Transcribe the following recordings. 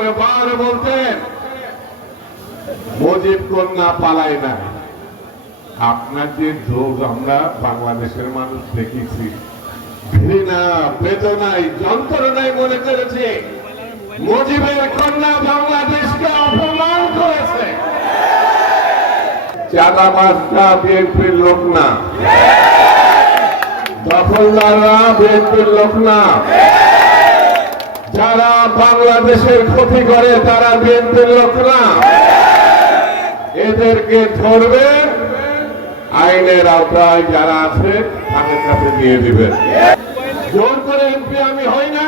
বারবার বলতেন মুজিব কন্যা পালায় না। আপনার যে যোগ আমরা বাংলাদেশের মানুষ দেখেছি, ঘৃণা, বেদনায়, যন্ত্রণায় মনে করেছে মুজিবের কন্যা বাংলাদেশকে অপমান করেছে। চাঁদাবাজরা বিএনপির লোক না, দখলদাররা বিএনপির লোক না, যারা বাংলাদেশের ক্ষতি করে তারা বিএনপির লোক না। এদেরকে ধরবে, আইনের আওতায় যারা আছে তাদের কাছে দিয়ে দিবেন। জোর করে এমপি আমি হই না,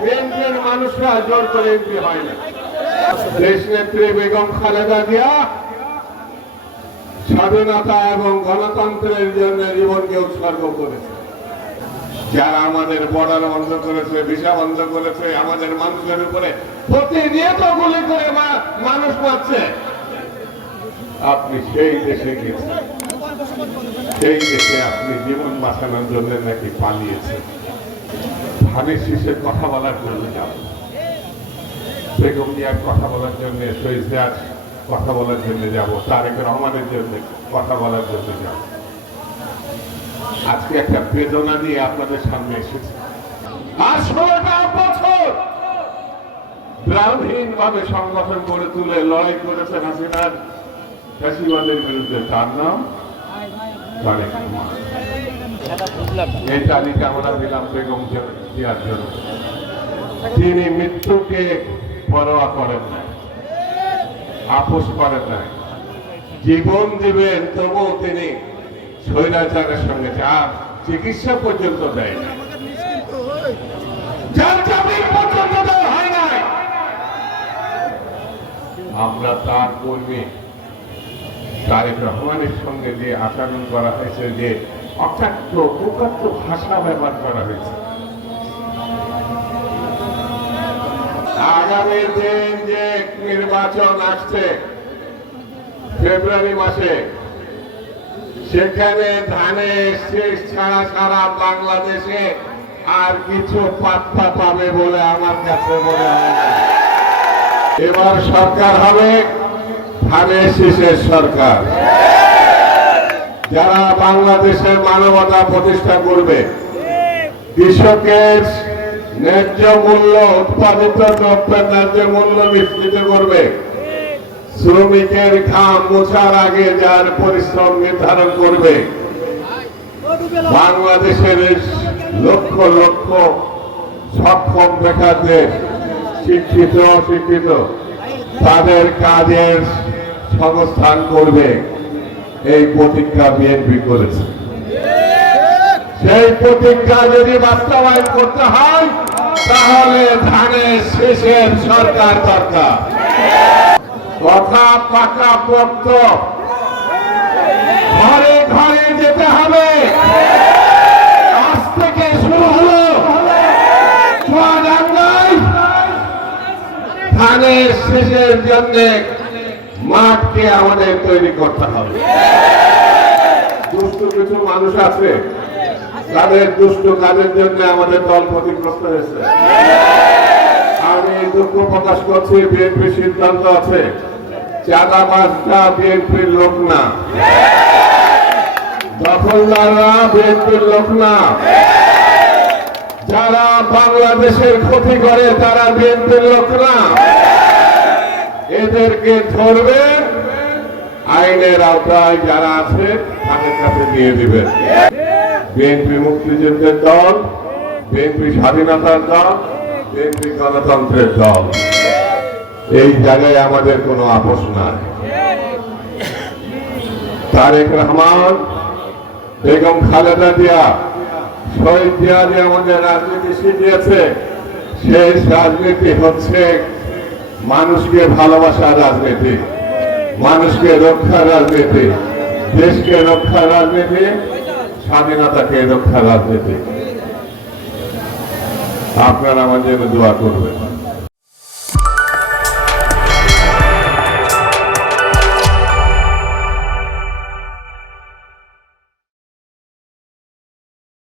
বিএনপির মানুষরা জোর করে এমপি হয় না। দেশ নেত্রী বেগম খালেদা জিয়া স্বাধীনতা এবং গণতন্ত্রের জন্য জীবনকে উৎসর্গ করেছে। যারা আমাদের বর্ডার বন্ধ করেছে, ভিসা বন্ধ করেছে, আমাদের মানুষের উপরে প্রতিনিয়ত গুলি করে মানুষ মারছে, আপনি সেই দেশে গেছেন, সেই দেশে আপনি জীবন বাঁচানোর জন্য নাকি পালিয়েছেন। ধানের শীষের কথা বলার জন্য যাব, বেগম জিয়ার কথা বলার জন্য, শহীদ জিয়ার কথা বলার জন্য যাব, তারেক রহমানের জন্য কথা বলার জন্য যাব। আজকে একটা বেদনা নিয়ে আপনাদের সামনে এসেছে। আর 16টা বছর গ্রামহীন ভাবে সংগঠন গড়ে তুলে লড়াই করেছেন হাসিনার ফ্যাসিবাদের বিরুদ্ধে। তার নাম তারেক রহমান। এই তালিকা আমরা দিলাম বেগম জিয়ার জন্য। তিনি মৃত্যুকে পরোয়া করেন না, আপোষ করেন না, জীবন দিবেন, তবুও তিনি স্বৈরাচারের সঙ্গে চিকিৎসা পর্যন্ত দেয় না, জামিন পর্যন্ত দেওয়া হয় না। আমরা তার কর্মী তারেক রহমানের সঙ্গে যে আচরণ করা হয়েছে, যে অকাট্য কুকাট্য ভাষা ব্যবহার করা হয়েছে, আগামী দিন যে নির্বাচন আসছে ফেব্রুয়ারি মাসে, সেখানে ধানের শীষ ছাড়া সারা বাংলাদেশে আর কিছু পাত্তা পাবে বলে আমার কাছে মনে হয় না। এবার সরকার হবে ধানের শীষের সরকার, যারা বাংলাদেশের মানবতা প্রতিষ্ঠা করবে, কৃষকের ন্যায্য মূল্য, উৎপাদিত দ্রব্যের ন্যায্য মূল্য নিশ্চিত করবে, শ্রমিকের ঘাম মোছার আগে যার পরিশ্রম নির্ধারণ করবে, বাংলাদেশের লক্ষ লক্ষ সক্ষম বেকারদের শিক্ষিত অশিক্ষিত তাদের কাজের সংস্থান করবে, এই প্রতিজ্ঞা বিএনপি করেছে। সেই প্রতিজ্ঞা যদি বাস্তবায়ন করতে হয় তাহলে ধানের শীষের সরকার দরকার। কথা পাকা পোক্ত, ঘরে ঘরে যেতে হবে। আজ থেকে শুরু হলো ধানের শীষের জন্য মাঠকে আমাদের তৈরি করতে হবে। দুষ্ট কিছু মানুষ আছে, তাদের দুষ্ট কাজের জন্য আমাদের দল ক্ষতিগ্রস্ত হয়েছে। আমি দুঃখ প্রকাশ করছি, বিএনপির সিদ্ধান্ত আছে চাঁদাবাজরা বিএনপির লোক না, দখলদাররা বিএনপির লোক না, যারা বাংলাদেশের ক্ষতি করে তারা বিএনপির লোক না। এদেরকে ধরবে, আইনের আওতায় যারা আছে তাদের কাছে দিয়ে দিবেন। বিএনপি মুক্তিযুদ্ধের দল, বিএনপি স্বাধীনতার দল, বিএনপি গণতন্ত্রের দল। এই জায়গায় আমাদের কোনো আপোষ নাই। তারেক রহমান, বেগম খালেদা জিয়া, শহীদ জিয়া যে আমাদের রাজনীতি শিখিয়েছে, সেই রাজনীতি হচ্ছে মানুষকে ভালোবাসার রাজনীতি, মানুষকে রক্ষার রাজনীতি, দেশকে রক্ষার রাজনীতি, স্বাধীনতাকে রক্ষার রাজনীতি। আপনারা আমার জন্য দোয়া করবেন।